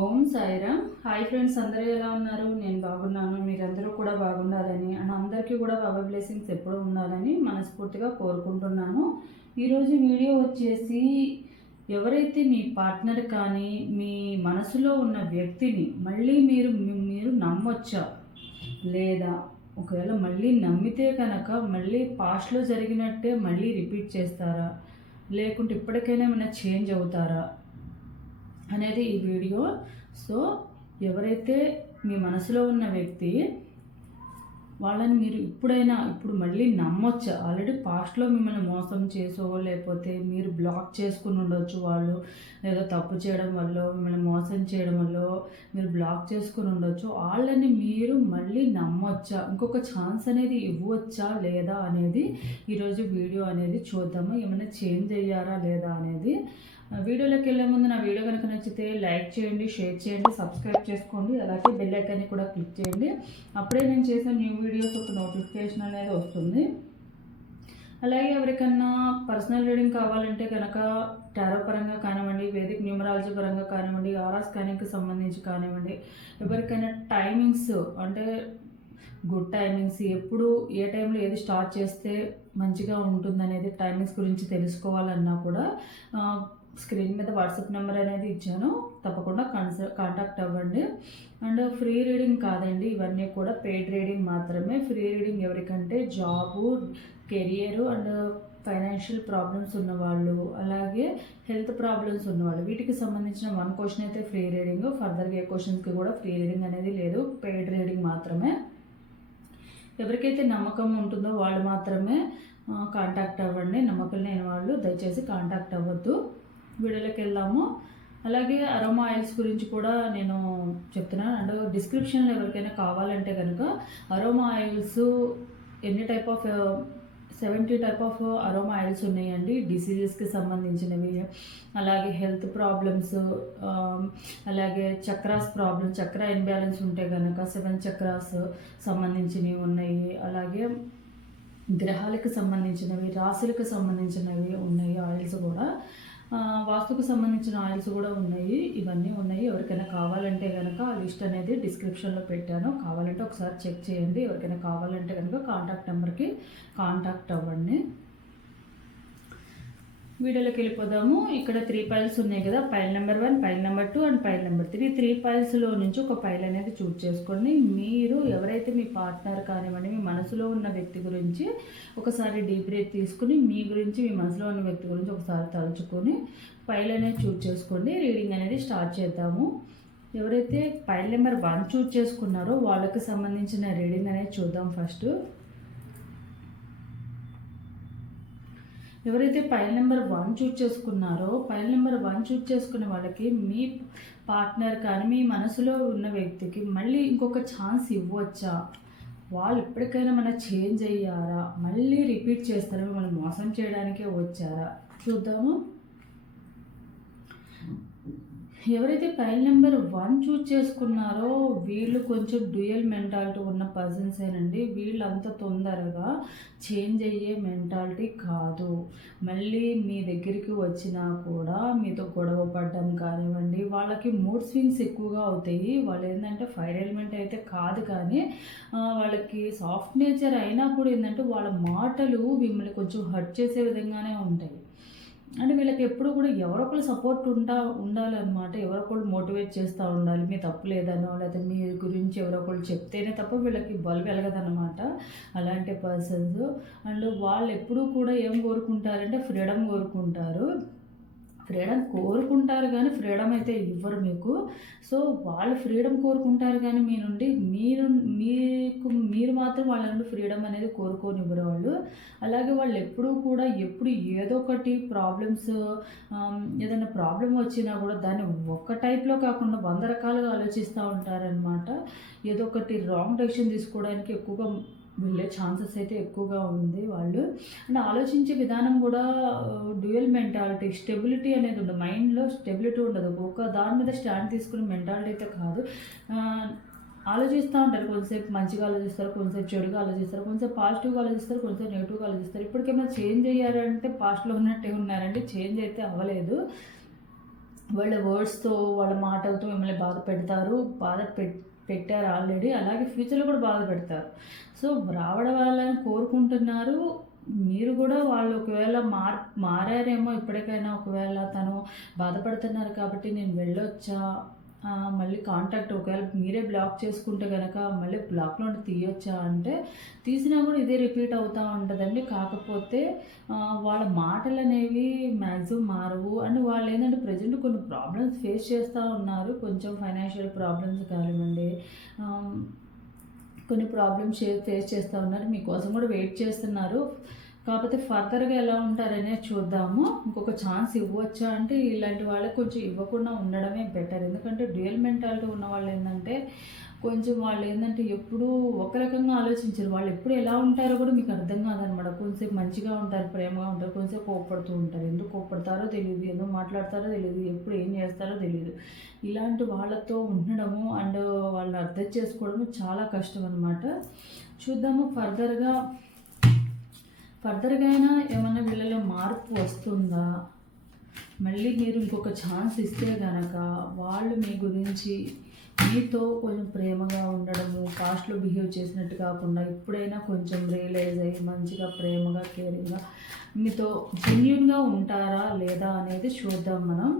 ఓం Sairam. Hi friends, అందరూ ఎలా ఉన్నారు? నేను బాగున్నాను. మీరందరూ కూడా బాగుండాలని అండ్ అందరికీ కూడా బాబా బ్లెస్సింగ్స్ ఎప్పుడూ ఉండాలని మనస్ఫూర్తిగా కోరుకుంటున్నాను. ఈరోజు వీడియో వచ్చేసి ఎవరైతే మీ పార్ట్నర్ కానీ మీ మనసులో ఉన్న వ్యక్తిని మళ్ళీ మీరు నమ్మొచ్చా లేదా ఒకవేళ మళ్ళీ నమ్మితే కనుక మళ్ళీ పాస్ట్లో జరిగినట్టే మళ్ళీ రిపీట్ చేస్తారా, లేకుంటే ఇప్పటికైనా ఏమైనా చేంజ్ అవుతారా అనేది ఈ వీడియో. సో ఎవరైతే మీ మనసులో ఉన్న వ్యక్తి వాళ్ళని మీరు ఇప్పుడు మళ్ళీ నమ్మొచ్చా? ఆల్రెడీ పాస్ట్లో మిమ్మల్ని మోసం చేసో లేకపోతే మీరు బ్లాక్ చేసుకుని ఉండొచ్చు, వాళ్ళు ఏదో తప్పు చేయడం వల్ల మిమ్మల్ని మోసం చేయడం వల్ల మీరు బ్లాక్ చేసుకుని ఉండొచ్చు. వాళ్ళని మీరు మళ్ళీ నమ్మొచ్చా, ఇంకొక ఛాన్స్ అనేది ఇవ్వచ్చా లేదా అనేది ఈరోజు వీడియో అనేది చూద్దాము. ఏమైనా చేంజ్ అయ్యారా లేదా అనేది. వీడియోలోకి వెళ్ళే ముందు నా వీడియో కనుక నచ్చితే లైక్ చేయండి, షేర్ చేయండి, సబ్స్క్రైబ్ చేసుకోండి, అలాగే బెల్ ఐకాన్ని కూడా క్లిక్ చేయండి. అప్పుడే నేను చేసిన న్యూ వీడియోస్ ఒక నోటిఫికేషన్ అనేది వస్తుంది. అలాగే ఎవరికన్నా పర్సనల్ రీడింగ్ కావాలంటే కనుక టారో పరంగా కానివ్వండి, వేదిక్ న్యూమరాలజీ పరంగా కానివ్వండి, ఆరా స్కానింగ్కి సంబంధించి కానివ్వండి, ఎవరికైనా టైమింగ్స్ అంటే గుడ్ టైమింగ్స్, ఎప్పుడు ఏ టైంలో ఏది స్టార్ట్ చేస్తే మంచిగా ఉంటుందనేది టైమింగ్స్ గురించి తెలుసుకోవాలన్నా కూడా స్క్రీన్ మీద వాట్సాప్ నెంబర్ అనేది ఇచ్చాను, తప్పకుండా కాంటాక్ట్ అవ్వండి. అండ్ ఫ్రీ రీడింగ్ కాదండి, ఇవన్నీ కూడా పెయిడ్ రీడింగ్ మాత్రమే. ఫ్రీ రీడింగ్ ఎవరికంటే job, career and financial problems ఉన్నవాళ్ళు, అలాగే హెల్త్ ప్రాబ్లమ్స్ ఉన్నవాళ్ళు, వీటికి సంబంధించిన 1 క్వశ్చన్ అయితే ఫ్రీ రీడింగ్. ఫర్దర్గా ఏ క్వశ్చన్స్కి కూడా ఫ్రీ రీడింగ్ అనేది లేదు, పెయిడ్ రీడింగ్ మాత్రమే. ఎవరికైతే నమ్మకం ఉంటుందో వాళ్ళు మాత్రమే కాంటాక్ట్ అవ్వండి. నమ్మకం లేని వాళ్ళు దయచేసి కాంటాక్ట్ అవ్వద్దు. వీడియోలోకి వెళ్దాము. అలాగే అరోమా ఆయిల్స్ గురించి కూడా నేను చెప్తున్నాను. అండ్ డిస్క్రిప్షన్లో ఎవరికైనా కావాలంటే కనుక అరోమా ఆయిల్స్ ఎన్ని type of 70 type of aroma oils ఉన్నాయండి. డిసీజెస్కి సంబంధించినవి, అలాగే హెల్త్ ప్రాబ్లమ్స్, అలాగే చక్రాస్ ప్రాబ్లమ్స్, చక్ర ఇన్బ్యాలెన్స్ ఉంటే కనుక 7 చక్రాస్ సంబంధించినవి ఉన్నాయి. అలాగే గ్రహాలకు సంబంధించినవి, రాశులకు సంబంధించినవి ఉన్నాయి ఆయిల్స్ కూడా. వాస్తుకు సంబంధించిన ఆయిల్స్ కూడా ఉన్నాయి. ఇవన్నీ ఉన్నాయి. ఎవరికైనా కావాలంటే కనుక ఆ లిస్ట్ అనేది డిస్క్రిప్షన్లో పెట్టాను, కావాలంటే ఒకసారి చెక్ చేయండి. ఎవరికైనా కావాలంటే కనుక కాంటాక్ట్ నెంబర్కి కాంటాక్ట్ అవ్వండి. వీడియోలోకి వెళ్ళిపోదాము. ఇక్కడ 3 పైల్స్ ఉన్నాయి కదా, pile number 1, pile number 2 and pile number 3. 3 పైల్స్లో నుంచి ఒక పైల్ అనేది చూస్ చేసుకోండి. మీరు ఎవరైతే మీ పార్ట్నర్ కానివ్వండి, మీ మనసులో ఉన్న వ్యక్తి గురించి ఒకసారి డీప్ బ్రీత్ తీసుకుని మీ గురించి, మీ మనసులో ఉన్న వ్యక్తి గురించి ఒకసారి తలుచుకొని పైల్ అనేది చూస్ చేసుకోండి. రీడింగ్ అనేది స్టార్ట్ చేద్దాము. ఎవరైతే పైల్ నెంబర్ 1 చూస్ చేసుకున్నారో వాళ్ళకి సంబంధించిన రీడింగ్ అనేది చూద్దాం ఫస్ట్. ఎవరైతే పైల్ నెంబర్ 1 చూస్ చేసుకున్నారో పైల్ నెంబర్ 1 చూస్ చేసుకునే వాళ్ళకి మీ పార్ట్నర్ కానీ మీ మనసులో ఉన్న వ్యక్తికి మళ్ళీ ఇంకొక ఛాన్స్ ఇవ్వచ్చా? వాళ్ళు ఎప్పటికైనా మన చేంజ్ అయ్యారా? మళ్ళీ రిపీట్ చేస్తారా? మిమ్మల్ని మోసం చేయడానికే వచ్చారా? చూద్దాము. ఎవరైతే పైల్ నెంబర్ 1 చూస్ చేసుకున్నారో వీళ్ళు కొంచెం డ్యూయల్ మెంటాలిటీ ఉన్న పర్సన్సేనండి. వీళ్ళు అంత తొందరగా చేంజ్ అయ్యే మెంటాలిటీ కాదు. మళ్ళీ మీ దగ్గరికి వచ్చినా కూడా మీతో గొడవ పడడం కానివ్వండి, వాళ్ళకి మూడ్ స్వింగ్స్ ఎక్కువగా అవుతాయి. వాళ్ళు ఏంటంటే ఫైర్ ఎలిమెంట్ అయితే కాదు, కానీ వాళ్ళకి సాఫ్ట్ నేచర్ అయినా కూడా ఏంటంటే వాళ్ళ మాటలు మిమ్మల్ని కొంచెం హర్ట్ చేసే విధంగానే ఉంటాయి. అంటే వీళ్ళకి ఎప్పుడు కూడా ఎవరొకరు సపోర్ట్ ఉండాలన్నమాట. ఎవరొకరు మోటివేట్ చేస్తూ ఉండాలి. మీ తప్పు లేదనో లేకపోతే మీ గురించి ఎవరొకరు చెప్తేనే తప్ప వీళ్ళకి బలు వెలగదన్నమాట అలాంటి పర్సన్స్. అండ్ వాళ్ళు ఎప్పుడూ కూడా ఏం కోరుకుంటారంటే ఫ్రీడమ్ కోరుకుంటారు. ఫ్రీడమ్ కోరుకుంటారు కానీ ఫ్రీడమ్ అయితే ఇవ్వరు మీకు. సో వాళ్ళు ఫ్రీడమ్ కోరుకుంటారు కానీ మీ నుండి మీరు మాత్రం వాళ్ళ నుండి ఫ్రీడమ్ అనేది కోరుకోనివ్వరు వాళ్ళు. అలాగే వాళ్ళు ఎప్పుడూ కూడా ఏదో ఒకటి ప్రాబ్లమ్స్, ఏదైనా ప్రాబ్లం వచ్చినా కూడా దాన్ని ఒక్క టైప్లో కాకుండా 100 రకాలుగా ఆలోచిస్తూ ఉంటారనమాట. ఏదో ఒకటి రాంగ్ డెసిషన్ తీసుకోవడానికి ఎక్కువగా వెళ్ళే ఛాన్సెస్ అయితే ఎక్కువగా ఉంది వాళ్ళు. అండ్ ఆలోచించే విధానం కూడా డ్యూయల్ మెంటాలిటీ, స్టెబిలిటీ అనేది ఉండదు. మైండ్లో స్టెబిలిటీ ఉండదు. ఒక దాని మీద స్టాండ్ తీసుకునే మెంటాలిటీ అయితే కాదు. ఆలోచిస్తూ ఉంటారు. కొంతసేపు మంచిగా ఆలోచిస్తారు, కొంతసేపు చెడుగా ఆలోచిస్తారు, కొంతసేపు పాజిటివ్గా ఆలోచిస్తారు, కొంతసేపు నెగిటివ్గా ఆలోచిస్తారు. ఇప్పటికేమైనా చేంజ్ అయ్యారంటే పాస్ట్లో ఉన్నట్టే ఉన్నారంటే చేంజ్ అయితే అవ్వలేదు. వాళ్ళ వర్డ్స్తో వాళ్ళ మాటలతో మిమ్మల్ని బాధ పెడతారు, పెట్టారు ఆల్రెడీ, అలాగే ఫ్యూచర్లో కూడా బాధ పెడతారు. సో రావడం వాళ్ళని కోరుకుంటున్నారు. మీరు కూడా వాళ్ళు ఒకవేళ మారారేమో ఇప్పటికైనా, ఒకవేళ తను బాధపడుతున్నారు కాబట్టి నేను వెళ్ళొచ్చా, మళ్ళీ కాంటాక్ట్ ఒకవేళ మీరే బ్లాక్ చేసుకుంటే కనుక మళ్ళీ బ్లాక్లో తీయొచ్చా అంటే తీసినా కూడా ఇదే రిపీట్ అవుతూ ఉంటుందండి. కాకపోతే వాళ్ళ మాటలు అనేవి మ్యాక్సిమం మారవు. అండ్ వాళ్ళు ఏంటంటే ప్రజెంట్ కొన్ని ప్రాబ్లమ్స్ ఫేస్ చేస్తూ ఉన్నారు. కొంచెం ఫైనాన్షియల్ ప్రాబ్లమ్స్ కానివ్వండి, కొన్ని ప్రాబ్లమ్స్ ఫేస్ చేస్తూ ఉన్నారు. మీకోసం కూడా వెయిట్ చేస్తున్నారు. కాకపోతే ఫర్దర్గా ఎలా ఉంటారనే చూద్దాము. ఇంకొక ఛాన్స్ ఇవ్వచ్చా అంటే ఇలాంటి వాళ్ళకి కొంచెం ఇవ్వకుండా ఉండడమే బెటర్. ఎందుకంటే డ్యూయల్ మెంటాలిటీ ఉన్న వాళ్ళు ఏంటంటే కొంచెం వాళ్ళు ఏంటంటే ఎప్పుడూ ఒక రకంగా ఆలోచించరు. వాళ్ళు ఎప్పుడు ఎలా ఉంటారో కూడా మీకు అర్థం కాదనమాట. కొంచెంసేపు మంచిగా ఉంటారు, ప్రేమగా ఉంటారు, కొంచెంసేపు కోప్పడుతూ ఉంటారు. ఎందుకు కోప్పడతారో తెలియదు, ఎందుకు మాట్లాడతారో తెలియదు, ఎప్పుడు ఏం చేస్తారో తెలియదు. ఇలాంటి వాళ్ళతో ఉండడము అండ్ వాళ్ళని అర్థం చేసుకోవడము చాలా కష్టం అనమాట. చూద్దాము ఫర్దర్గా అయినా ఏమన్నా వీళ్ళలో మార్పు వస్తుందా, మళ్ళీ మీరు ఇంకొక ఛాన్స్ ఇస్తే కనుక వాళ్ళు మీ గురించి మీతో కొంచెం ప్రేమగా ఉండడము, పాస్ట్లో బిహేవ్ చేసినట్టు కాకుండా ఇప్పుడైనా కొంచెం రియలైజ్ అయ్యి మంచిగా ప్రేమగా కేరింగ్గా మీతో జెన్యూన్గా ఉంటారా లేదా అనేది చూద్దాం మనం.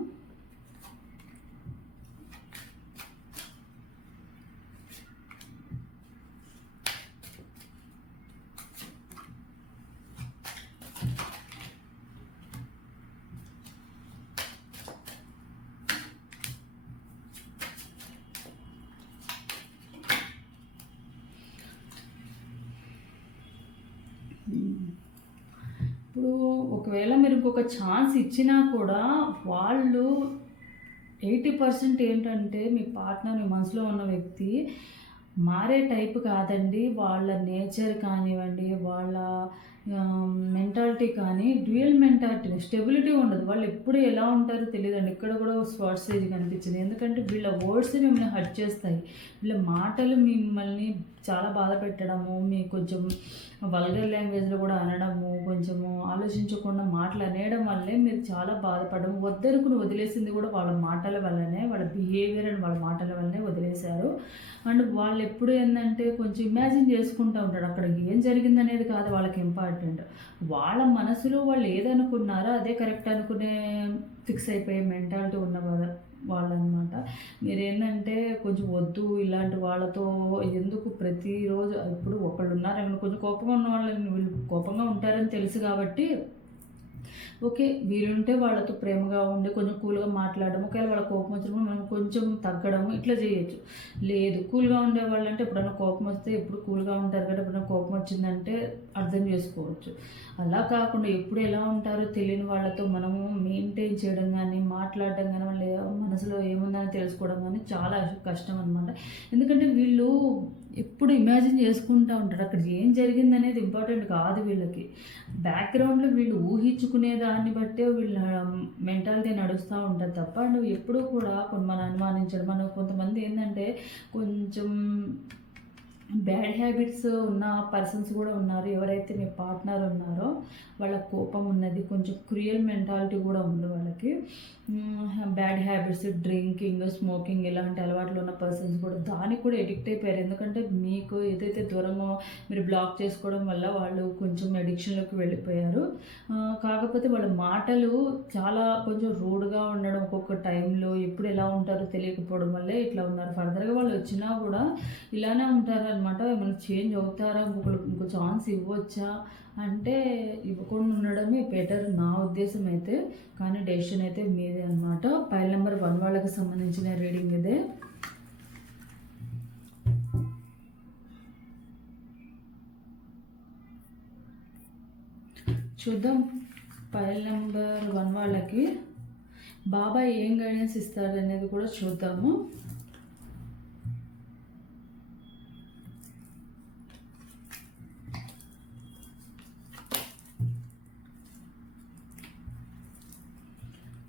ఇప్పుడు ఒకవేళ మీరు ఇంకొక ఛాన్స్ ఇచ్చినా కూడా వాళ్ళు 80% ఏంటంటే మీ పార్ట్నర్, మీ మనసులో ఉన్న వ్యక్తి మారే టైప్ కాదండి. వాళ్ళ నేచర్ కానివ్వండి, వాళ్ళ మెంటాలిటీ కానీ డ్యూయల్ మెంటాలిటీ, స్టెబిలిటీ ఉండదు. వాళ్ళు ఎప్పుడు ఎలా ఉంటారో తెలియదండి. ఇక్కడ కూడా స్వార్సేజ్ కనిపించింది. ఎందుకంటే వీళ్ళ వర్డ్స్ మిమ్మల్ని హర్ట్ చేస్తాయి. వీళ్ళ మాటలు మిమ్మల్ని చాలా బాధ పెట్టడము, మీ కొంచెం వల్గర్ లాంగ్వేజ్లో కూడా అనడము, కొంచెము ఆలోచించకుండా మాటలు అనేయడం వల్లే మీరు చాలా బాధపడము. వద్దనుకుని వదిలేసింది కూడా వాళ్ళ మాటల వల్లనే, వాళ్ళ బిహేవియర్ అండ్ వాళ్ళ మాటల వల్లనే వదిలేశారు. అండ్ వాళ్ళు ఎప్పుడు ఏంటంటే కొంచెం ఇమాజిన్ చేసుకుంటూ ఉంటాడు. అక్కడ ఏం జరిగిందనేది కాదు వాళ్ళకి ఇంపార్టెంట్. వాళ్ళ మనసులో వాళ్ళు ఏదనుకున్నారో అదే కరెక్ట్ అనుకునే ఫిక్స్ అయిపోయే మెంటాలిటీ ఉన్న వాళ్ళనమాట. మీరేంటంటే కొంచెం వద్దు ఇలాంటి వాళ్ళతో ఎందుకు ప్రతిరోజు. ఇప్పుడు ఒకళ్ళు ఉన్నారని కొంచెం కోపంగా ఉన్న వాళ్ళని వీళ్ళు కోపంగా ఉంటారని తెలుసు కాబట్టి ఓకే, వీలుంటే వాళ్ళతో ప్రేమగా ఉండి కొంచెం కూల్గా మాట్లాడడం, ఒకవేళ వాళ్ళ కోపం వచ్చినప్పుడు మనం కొంచెం తగ్గడము ఇట్లా చేయొచ్చు. లేదు కూల్గా ఉండేవాళ్ళు అంటే ఎప్పుడైనా కోపం వస్తే ఎప్పుడు కూల్గా ఉంటారు కాబట్టి ఎప్పుడైనా కోపం వచ్చిందంటే అర్థం చేసుకోవచ్చు. అలా కాకుండా ఎప్పుడు ఎలా ఉంటారో తెలియని వాళ్ళతో మనము మెయింటైన్ చేయడం కానీ, మాట్లాడడం కానీ, వాళ్ళ మనసులో ఏముందని తెలుసుకోవడం కానీ చాలా కష్టం అనమాట. ఎందుకంటే వీళ్ళు ఎప్పుడు ఇమాజిన్ చేసుకుంటూ ఉంటారు. అక్కడ ఏం జరిగింది అనేది ఇంపార్టెంట్ కాదు వీళ్ళకి. బ్యాక్గ్రౌండ్లో వీళ్ళు ఊహించుకునే దాన్ని బట్టే వీళ్ళ మెంటాలిటీ నడుస్తూ ఉంటుంది తప్ప నువ్వు ఎప్పుడూ కూడా మనం అనుమానించడం. మనం కొంతమంది ఏంటంటే కొంచెం బ్యాడ్ హ్యాబిట్స్ ఉన్న పర్సన్స్ కూడా ఉన్నారు. ఎవరైతే మీ పార్ట్నర్ ఉన్నారో వాళ్ళ కోపం ఉన్నది, కొంచెం క్రూయల్ మెంటాలిటీ కూడా ఉంది వాళ్ళకి. బ్యాడ్ హ్యాబిట్స్, డ్రింకింగ్, స్మోకింగ్ ఇలాంటి అలవాట్లు ఉన్న పర్సన్స్ కూడా దానికి కూడా ఎడిక్ట్ అయిపోయారు. ఎందుకంటే మీకు ఏదైతే దూరంగా మీరు బ్లాక్ చేసుకోవడం వల్ల వాళ్ళు కొంచెం అడిక్షన్లోకి వెళ్ళిపోయారు. కాకపోతే వాళ్ళ మాటలు చాలా కొంచెం రూడ్గా ఉండడం, ఒక్కొక్క టైంలో ఎప్పుడు ఎలా ఉంటారో తెలియకపోవడం వల్లే ఇట్లా ఉన్నారు. ఫర్దర్గా వాళ్ళు వచ్చినా కూడా ఇలానే ఉంటారు అనమాట. ఏమైనా చేంజ్ అవుతారా, ఇంకో ఛాన్స్ ఇవ్వచ్చా అంటే ఇవ్వకుండా ఉండడమే బెటర్ నా ఉద్దేశం అయితే. కానీ డెసిషన్ అయితే మీదే అనమాట. పైల్ నెంబర్ 1 వాళ్ళకి సంబంధించిన రీడింగ్ ఇదే. చూద్దాం పైల్ నెంబర్ 1 వాళ్ళకి బాబా ఏం గైడెన్స్ ఇస్తారు అనేది కూడా చూద్దాము.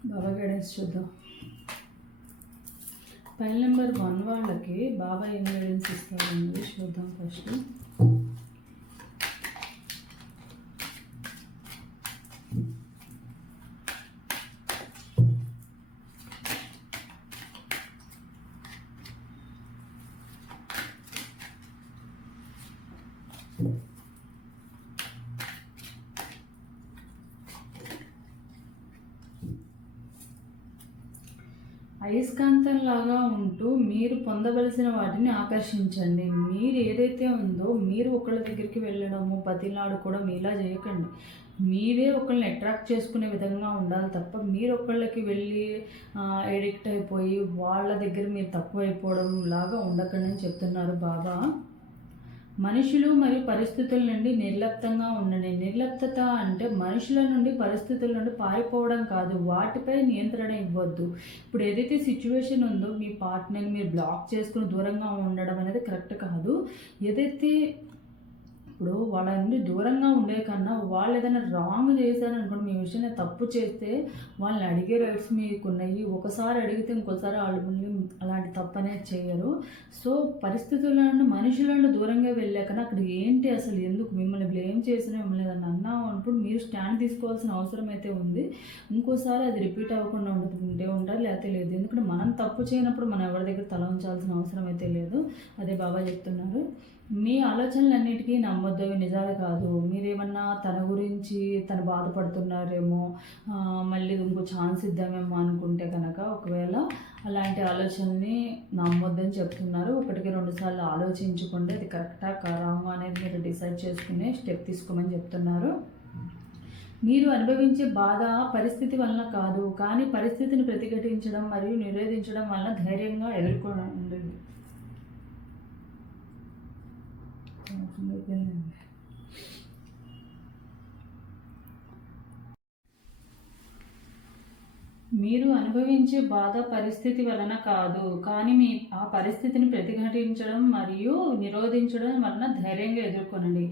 బాబా గైడెన్స్ చూద్దాం. పైల్ నెంబర్ 1 వాళ్ళకి బాబా ఏం గైడెన్స్ ఇస్తారు అనేది చూద్దాం ఫస్ట్. అయస్కాంతంలాగా ఉంటూ మీరు పొందవలసిన వాటిని ఆకర్షించండి. మీరు ఏదైతే ఉందో మీరు ఒకళ్ళ దగ్గరికి వెళ్ళడము, బతిలాడుకోవడం ఇలా చేయకండి. మీరే ఒకళ్ళని అట్రాక్ట్ చేసుకునే విధంగా ఉండాలి తప్ప మీరు ఒకళ్ళకి వెళ్ళి ఎడిక్ట్ అయిపోయి వాళ్ళ దగ్గర మీరు తక్కువైపోవడం లాగా ఉండకండి అని చెప్తున్నారు బాబా. మనుషులు మరియు పరిస్థితుల నుండి నిర్లిప్తంగా ఉండండి. నిర్లిప్తత అంటే మనుషుల నుండి పరిస్థితుల నుండి పారిపోవడం కాదు, వాటిపై నియంత్రణ ఇవ్వద్దు. ఇప్పుడు ఏదైతే సిచ్యువేషన్ ఉందో మీ పార్ట్నర్ని మీరు బ్లాక్ చేసుకుని దూరంగా ఉండడం అనేది కరెక్ట్ కాదు. ఏదైతే ఇప్పుడు వాళ్ళ నుండి దూరంగా ఉండే కన్నా వాళ్ళు ఏదైనా రాంగ్ చేశారనుకోండి, మీ విషయంలో తప్పు చేస్తే వాళ్ళని అడిగే రైట్స్ మీకు ఉన్నాయి. ఒకసారి అడిగితే ఇంకోసారి వాళ్ళు మళ్ళీ అలాంటి తప్పు అనేది చేయరు. సో పరిస్థితులను మనుషులను దూరంగా వెళ్ళాకన్నా అక్కడ ఏంటి అసలు ఎందుకు మిమ్మల్ని బ్లేమ్ చేసినా మిమ్మల్ని ఏదన్నా అన్నా అన్నప్పుడు మీరు స్టాండ్ తీసుకోవాల్సిన అవసరం అయితే ఉంది. ఇంకోసారి అది రిపీట్ అవ్వకుండా ఉంటే ఉంటారు, లేకపోతే లేదు. ఎందుకంటే మనం తప్పు చేయనప్పుడు మనం ఎవరి దగ్గర తల ఉంచాల్సిన అవసరం అయితే లేదు. అదే బాబా చెప్తున్నారు. మీ ఆలోచనలన్నిటికీ నమ్మొద్దవి నిజాలు కాదు. మీరేమన్నా తన గురించి తను బాధపడుతున్నారేమో, మళ్ళీ ఇంకో ఛాన్స్ ఇద్దామేమో అనుకుంటే కనుక ఒకవేళ అలాంటి ఆలోచనని నమ్మొద్దని చెప్తున్నారు. 1-2 సార్లు ఆలోచించుకోండి, అది కరెక్టా కారామా అనేది మీరు డిసైడ్ చేసుకునే స్టెప్ తీసుకోమని చెప్తున్నారు. మీరు అనుభవించే బాధ పరిస్థితి వలన కాదు, కానీ పరిస్థితిని ప్రతిఘటించడం మరియు నిరోధించడం వలన ధైర్యంగా ఎదుర్కోండి. మీరు అనుభవించే బాధ పరిస్థితి వలన కాదు, కానీ ఆ పరిస్థితిని ప్రతిఘటించడం మరియు నిరోధించడం వలన ధైర్యంగా ఎదుర్కొనండి.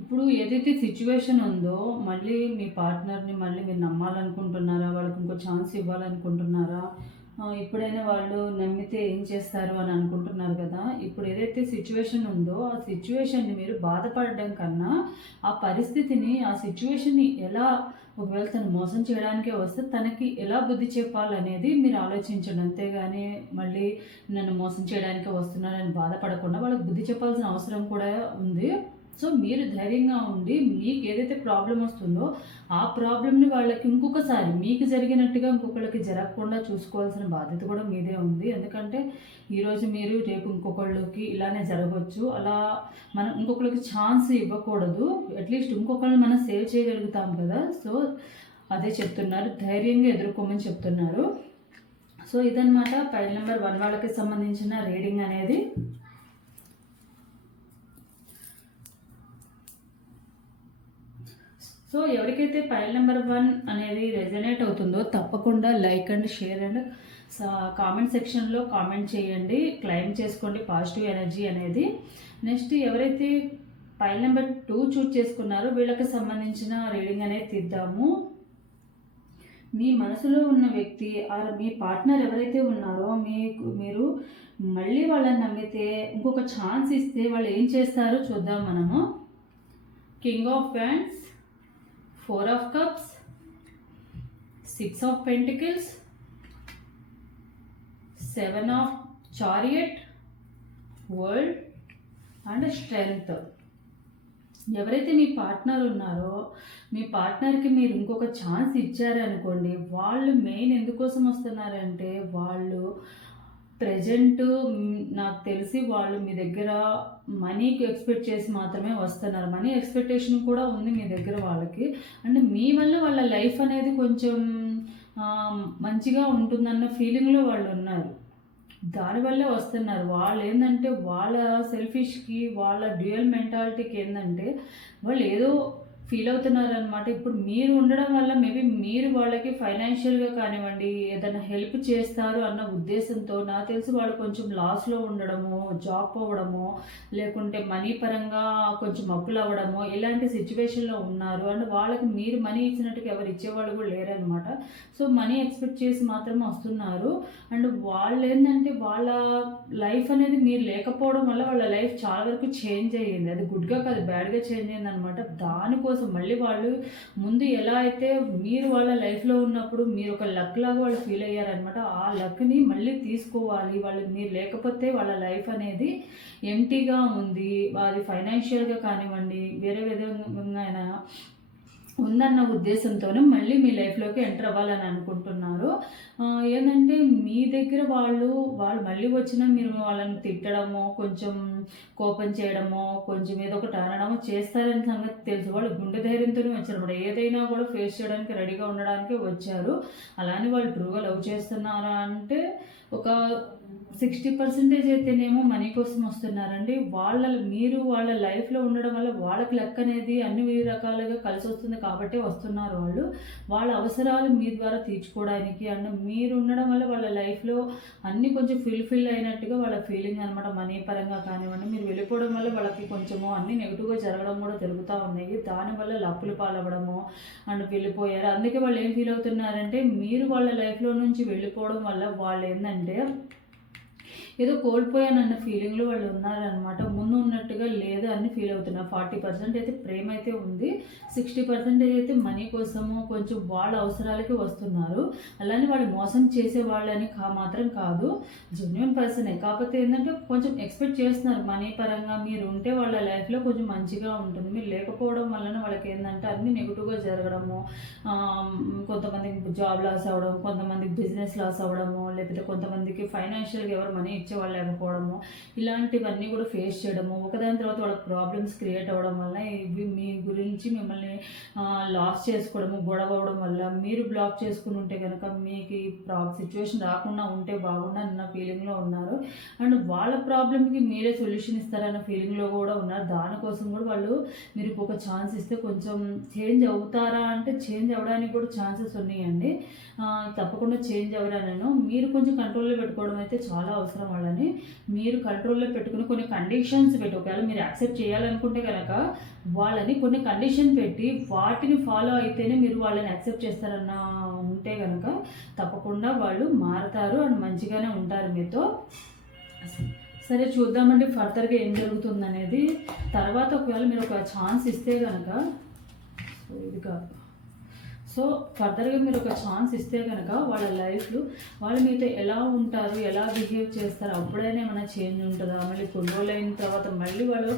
ఇప్పుడు ఏదైతే సిచ్యువేషన్ ఉందో మళ్ళీ మీ పార్ట్నర్ని మళ్ళీ మీరు నమ్మాలనుకుంటున్నారా, వాళ్ళకి ఇంకో ఛాన్స్ ఇవ్వాలనుకుంటున్నారా, ఇప్పుడైనా వాళ్ళు నమ్మితే ఏం చేస్తారు అని అనుకుంటున్నారు కదా. ఇప్పుడు ఏదైతే సిచ్యువేషన్ ఉందో ఆ సిచ్యువేషన్ని మీరు బాధపడడం కన్నా ఆ పరిస్థితిని ఆ సిచ్యువేషన్ని ఎలా, ఒకవేళ తను మోసం చేయడానికే వస్తే తనకి ఎలా బుద్ధి చెప్పాలనేది మీరు ఆలోచించండి. అంతేగాని మళ్ళీ నన్ను మోసం చేయడానికే వస్తున్నారని బాధపడకుండా వాళ్ళకి బుద్ధి చెప్పాల్సిన అవసరం కూడా ఉంది. సో మీరు ధైర్యంగా ఉండి మీకు ఏదైతే ప్రాబ్లం వస్తుందో ఆ ప్రాబ్లమ్ని వాళ్ళకి ఇంకొకసారి మీకు జరిగినట్టుగా ఇంకొకళ్ళకి జరగకుండా చూసుకోవాల్సిన బాధ్యత కూడా మీదే ఉంది. ఎందుకంటే ఈరోజు మీరు రేపు ఇంకొకళ్ళకి ఇలానే జరగవచ్చు. అలా మనం ఇంకొకళ్ళకి ఛాన్స్ ఇవ్వకూడదు. అట్లీస్ట్ ఇంకొకళ్ళని మనం సేవ్ చేయగలుగుతాం కదా. సో అదే చెప్తున్నారు, ధైర్యంగా ఎదుర్కోమని చెప్తున్నారు. సో ఇదన్నమాట ఫైల్ నెంబర్ 1 వాళ్ళకి సంబంధించిన రీడింగ్ అనేది. సో ఎవరికైతే ఫైల్ నెంబర్ 1 అనేది రెజనేట్ అవుతుందో తప్పకుండా like and share and comment సెక్షన్లో కామెంట్ చేయండి. క్లెయిమ్ చేసుకోండి పాజిటివ్ ఎనర్జీ అనేది. నెక్స్ట్ ఎవరైతే ఫైల్ నెంబర్ 2 చూస్ చేసుకున్నారో వీళ్ళకి సంబంధించిన రీడింగ్ అనేది తీద్దాము. మీ మనసులో ఉన్న వ్యక్తి మీ పార్ట్నర్ ఎవరైతే ఉన్నారో మీరు మళ్ళీ వాళ్ళని నమ్మితే ఇంకొక ఛాన్స్ ఇస్తే వాళ్ళు ఏం చేస్తారో చూద్దాం మనము. King of wands, 4 of cups, 6 of pentacles, 7 of chariot, world and strength. ఎవరైతే మీ పార్ట్నర్ ఉన్నారో మీ పార్ట్నర్కి మీరు ఇంకొక ఛాన్స్ ఇచ్చారనుకోండి, వాళ్ళు మెయిన్ ఎందుకోసం వస్తున్నారంటే వాళ్ళు ప్రజెంట్ నాకు తెలిసి వాళ్ళు మీ దగ్గర మనీకి ఎక్స్పెక్ట్ చేసి మాత్రమే వస్తున్నారు. మనీ ఎక్స్పెక్టేషన్ కూడా ఉంది మీ దగ్గర వాళ్ళకి. అంటే మీ వల్ల వాళ్ళ లైఫ్ అనేది కొంచెం మంచిగా ఉంటుందన్న ఫీలింగ్లో వాళ్ళు ఉన్నారు, దానివల్లే వస్తున్నారు. వాళ్ళు ఏంటంటే వాళ్ళ సెల్ఫిష్కి వాళ్ళ డ్యూయల్ మెంటాలిటీకి ఏంటంటే వాళ్ళు ఏదో ఫీల్ అవుతున్నారనమాట. ఇప్పుడు మీరు ఉండడం వల్ల మేబీ మీరు వాళ్ళకి ఫైనాన్షియల్గా కానివ్వండి ఏదైనా హెల్ప్ చేస్తారు అన్న ఉద్దేశంతో నాకు తెలిసి వాళ్ళు కొంచెం లాస్లో ఉండడము, జాబ్ పోవడము, లేకుంటే మనీ పరంగా కొంచెం అప్పులు అవ్వడము ఇలాంటి సిచ్యువేషన్లో ఉన్నారు. అండ్ వాళ్ళకి మీరు మనీ ఇచ్చినట్టుగా ఎవరు ఇచ్చేవాళ్ళు కూడా లేరనమాట. సో మనీ ఎక్స్పెక్ట్ చేసి మాత్రమే వస్తున్నారు. అండ్ వాళ్ళు ఏంటంటే వాళ్ళ లైఫ్ అనేది మీరు లేకపోవడం వల్ల వాళ్ళ లైఫ్ చాలా వరకు చేంజ్ అయ్యింది. అది గుడ్గా కాదు, బ్యాడ్గా చేంజ్ అయింది అనమాట. దానికోసం కోసం మళ్ళీ వాళ్ళు ముందు ఎలా అయితే మీరు వాళ్ళ లైఫ్లో ఉన్నప్పుడు మీరు ఒక లక్ లాగా వాళ్ళు ఫీల్ అయ్యారనమాట. ఆ లక్ని మళ్ళీ తీసుకోవాలి. వాళ్ళు మీరు లేకపోతే వాళ్ళ లైఫ్ అనేది ఎంటీగా ఉంది. అది ఫైనాన్షియల్గా కానివ్వండి, వేరే విధంగా అయినా ఉందన్న ఉద్దేశంతోనే మళ్ళీ మీ లైఫ్లోకి ఎంటర్ అవ్వాలని అనుకుంటున్నారు. ఏంటంటే మీ దగ్గర వాళ్ళు మళ్ళీ వచ్చినా మీరు వాళ్ళని తిట్టడమో, కొంచెం కోపం చేయడమో, కొంచెం ఏదో ఒకటి అనడమో చేస్తారని సంగతి తెలుసు. వాళ్ళు గుండె ధైర్యంతోనే వచ్చారు. ఏదైనా కూడా ఫేస్ చేయడానికి రెడీగా ఉండడానికే వచ్చారు. అలానే వాళ్ళు ట్రూగా లవ్ చేస్తున్నారా అంటే ఒక 60% అయితేనేమో మనీ కోసం వస్తున్నారండి. మీరు వాళ్ళ లైఫ్లో ఉండడం వల్ల వాళ్ళకి లెక్క అనేది అన్ని రకాలుగా కలిసి వస్తుంది కాబట్టి వస్తున్నారు వాళ్ళు. వాళ్ళ అవసరాలు మీ ద్వారా తీర్చుకోవడానికి అండ్ మీరు ఉండడం వల్ల వాళ్ళ లైఫ్లో అన్నీ కొంచెం ఫిల్ అయినట్టుగా వాళ్ళ ఫీలింగ్ అనమాట. మనీ పరంగా కానివ్వండి, మీరు వెళ్ళిపోవడం వల్ల వాళ్ళకి కొంచెము అన్నీ నెగిటివ్గా జరగడం కూడా జరుగుతూ ఉన్నాయి. దానివల్ల లప్పులు పాలవ్వడము అండ్ వెళ్ళిపోయారు. అందుకే వాళ్ళు ఏం ఫీల్ అవుతున్నారంటే మీరు వాళ్ళ లైఫ్లో నుంచి వెళ్ళిపోవడం వల్ల వాళ్ళు ఏంటంటే ఏదో కోల్పోయానన్న ఫీలింగ్లో వాళ్ళు ఉన్నారనమాట. ముందు ఉన్నట్టుగా లేదు అని ఫీల్ అవుతున్నారు. 40% అయితే ప్రేమ అయితే ఉంది, 60% అయితే మనీ కోసము కొంచెం వాళ్ళ అవసరాలకి వస్తున్నారు. అలానే వాళ్ళు మోసం చేసే వాళ్ళని మాత్రం కాదు, జెన్యున్ పర్సనే. కాకపోతే ఏంటంటే కొంచెం ఎక్స్పెక్ట్ చేస్తున్నారు మనీ పరంగా మీరు ఉంటే వాళ్ళ లైఫ్లో కొంచెం మంచిగా ఉంటుంది. మీరు లేకపోవడం వలన వాళ్ళకి ఏంటంటే అన్నీ నెగిటివ్గా జరగడము, కొంతమందికి జాబ్ లాస్ అవ్వడం, కొంతమందికి బిజినెస్ లాస్ అవ్వడము, లేకపోతే కొంతమందికి ఫైనాన్షియల్గా ఎవరు మనీ ఇచ్చేవాళ్ళు లేకపోవడము, ఇలాంటివన్నీ కూడా ఫేస్ చేయడము, ఒకదాని తర్వాత వాళ్ళకి ప్రాబ్లమ్స్ క్రియేట్ అవ్వడం వల్ల ఇవి మీ గురించి మిమ్మల్ని లాస్ చేసుకోవడము, గొడవ అవ్వడం వల్ల మీరు బ్లాక్ చేసుకుని ఉంటే కనుక మీకు ఈ సిచ్యువేషన్ రాకుండా ఉంటే బాగుండు అన్న ఫీలింగ్లో ఉన్నారు. అండ్ వాళ్ళ ప్రాబ్లమ్కి మీరే సొల్యూషన్ ఇస్తారన్న ఫీలింగ్లో కూడా ఉన్నారు. దానికోసం కూడా వాళ్ళు మీరు ఒక ఛాన్స్ ఇస్తే కొంచెం చేంజ్ అవుతారా అంటే చేంజ్ అవ్వడానికి కూడా ఛాన్సెస్ ఉన్నాయండి. తప్పకుండా చేంజ్ అవ్వడానను మీరు కొంచెం కంట్రోల్లో పెట్టుకోవడం అయితే చాలా అవసరం. వాళ్ళని మీరు కంట్రోల్లో పెట్టుకుని కొన్ని కండిషన్స్ పెట్టి, ఒకవేళ మీరు యాక్సెప్ట్ చేయాలనుకుంటే కనుక వాళ్ళని కొన్ని కండిషన్ పెట్టి వాటిని ఫాలో అయితేనే మీరు వాళ్ళని యాక్సెప్ట్ చేస్తారన్న ఉంటే కనుక తప్పకుండా వాళ్ళు మారుతారు అండ్ మంచిగానే ఉంటారు మీతో. సరే చూద్దామండి ఫర్దర్గా ఏం జరుగుతుందనేది. తర్వాత ఒకవేళ మీరు ఒక ఛాన్స్ ఇస్తే కనుక ఇది కాదు. సో ఫర్దర్గా మీరు ఒక ఛాన్స్ ఇస్తే కనుక వాళ్ళ లైఫ్లో వాళ్ళు మీతో ఎలా ఉంటారు, ఎలా బిహేవ్ చేస్తారు, అప్పుడైనా ఏమైనా చేంజ్ ఉంటుందా, మళ్ళీ కొన్ని రోజులు అయిన తర్వాత మళ్ళీ వాళ్ళు